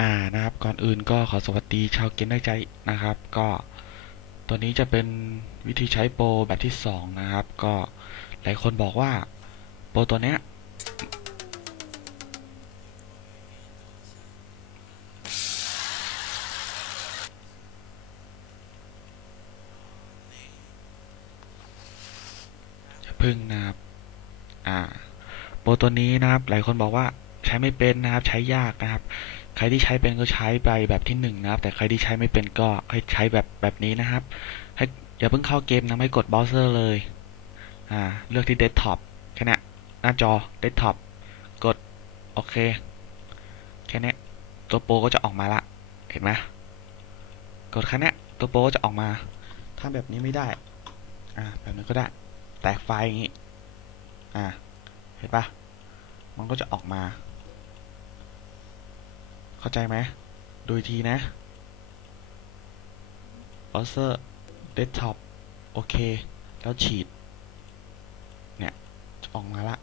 อ่านะครับก่อนอื่นก็ขอสวัสดีชาวเกมได้ใจนะครับ ก็ตัวนี้จะเป็นวิธีใช้โปรแบบที่สองนะครับ ก็หลายคนบอกว่าโปรตัวเนี้ยพึ่งนะครับ อ่า โปรตัวนี้นะครับ หลายคนบอกว่า ใช้ไม่เป็นนะครับใช้ยากนะครับ ใครที่ใช้เป็นก็ใช้ไปแบบที่หนึ่งนะครับ แต่ใครที่ใช้ไม่เป็นก็ให้ใช้แบบแบบนี้นะครับ ให้อย่าเพิ่งเข้าเกมนะไม่กดเบราว์เซอร์เลยอ่าเลือกที่เดสก์ท็อปแค่นี้หน้าจอเดสก์ท็อปกดโอเคแค่นี้ตัวโปรก็จะออกมาละเห็นไหมกดแค่นี้ตัวโปรก็จะออกมา ถ้าแบบนี้ไม่ได้อ่าแบบนี้ก็ได้ แตกไฟล์อย่างงี้อ่าเห็นปะมันก็จะออกมา เข้าใจไหมดูทีนะ browser desktop โอเค แล้วฉีด เนี่ย ออกมาละ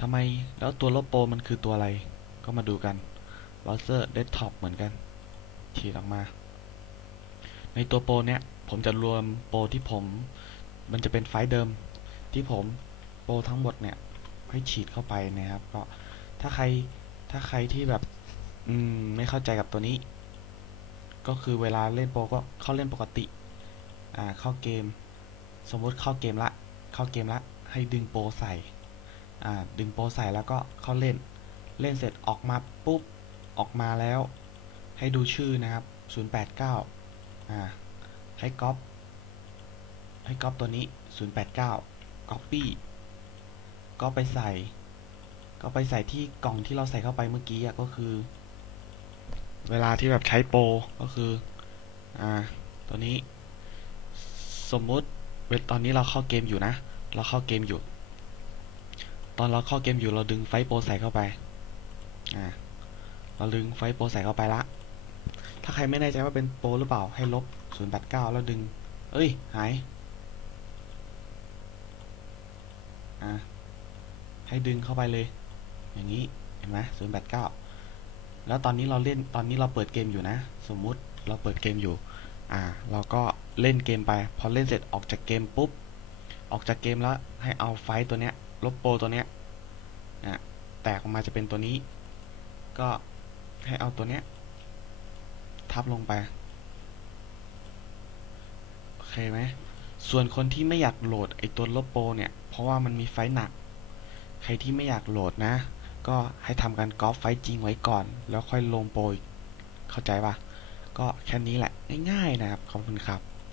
ทำไม แล้วตัวลบโปรมันคือตัวอะไร ก็มาดูกัน browser desktop เหมือนกัน ฉีดออกมา ในตัวโปรเนี่ย ผมจะรวมโปรที่ผม มันจะเป็นไฟล์เดิม ที่ผมโปรทั้งหมดเนี่ย ให้ฉีดเข้าไปนะครับ ก็ถ้าใคร ถ้าใครที่แบบ อืม ไม่เข้าใจกับตัวนี้ ก็คือเวลาเล่นโปรก็เข้าเล่นปกติ อ่า เข้าเกม สมมติเข้าเกมละ เข้าเกมละ ให้ดึงโปรใส่ อ่า ดึงโปรใส่แล้วก็เข้าเล่น เล่นเสร็จออกมาปุ๊บ ออกมาแล้ว ให้ดูชื่อนะครับ 089 อ่า ให้ก๊อป ให้ก๊อปตัวนี้ 089 copy ก็ไปใส่ ก็ไปใส่ที่กล่องที่เราใส่เข้าไปเมื่อกี้อะก็คือ เวลาที่แบบใช้โปรก็คือ อ่า ตัวนี้ สมมุติเวตอนนี้เราเข้าเกมอยู่นะ เราเข้าเกมอยู่ ตอนเราเข้าเกมอยู่เราดึงไฟโปรใส่เข้าไป อ่า เราดึงไฟโปรใส่เข้าไปละ ถ้าใครไม่แน่ใจว่าเป็นโปรหรือเปล่าให้ลบ089แล้วดึง เอ้ย หาย อ่าให้ดึงเข้าไปเลย อย่างนี้เห็นไหม089แปดเก้าแล้วตอนนี้เราเล่นตอนนี้เราเปิดเกมอยู่นะ สมมุติเราเปิดเกมอยู่อ่าเราก็เล่นเกมไป พอเล่นเสร็จออกจากเกมปุ๊บ ออกจากเกมแล้วให้เอาไฟตัวเนี้ยลบโปรตัวเนี้ยอะแตกออกมาจะเป็นตัวนี้ ก็ให้เอาตัวเนี้ยทับลงไปโอเคไหมส่วนคนที่ไม่อยากโหลดไอตัวลบโปรเนี่ย เพราะว่ามันมีไฟหนัก ใครที่ไม่อยากโหลดนะ ก็ให้ทำการกอล์ฟไฟจริงไว้ก่อน แล้วค่อยลงโปรเข้าใจปะก็แค่นี้แหละง่ายๆนะครับขอบคุณครับ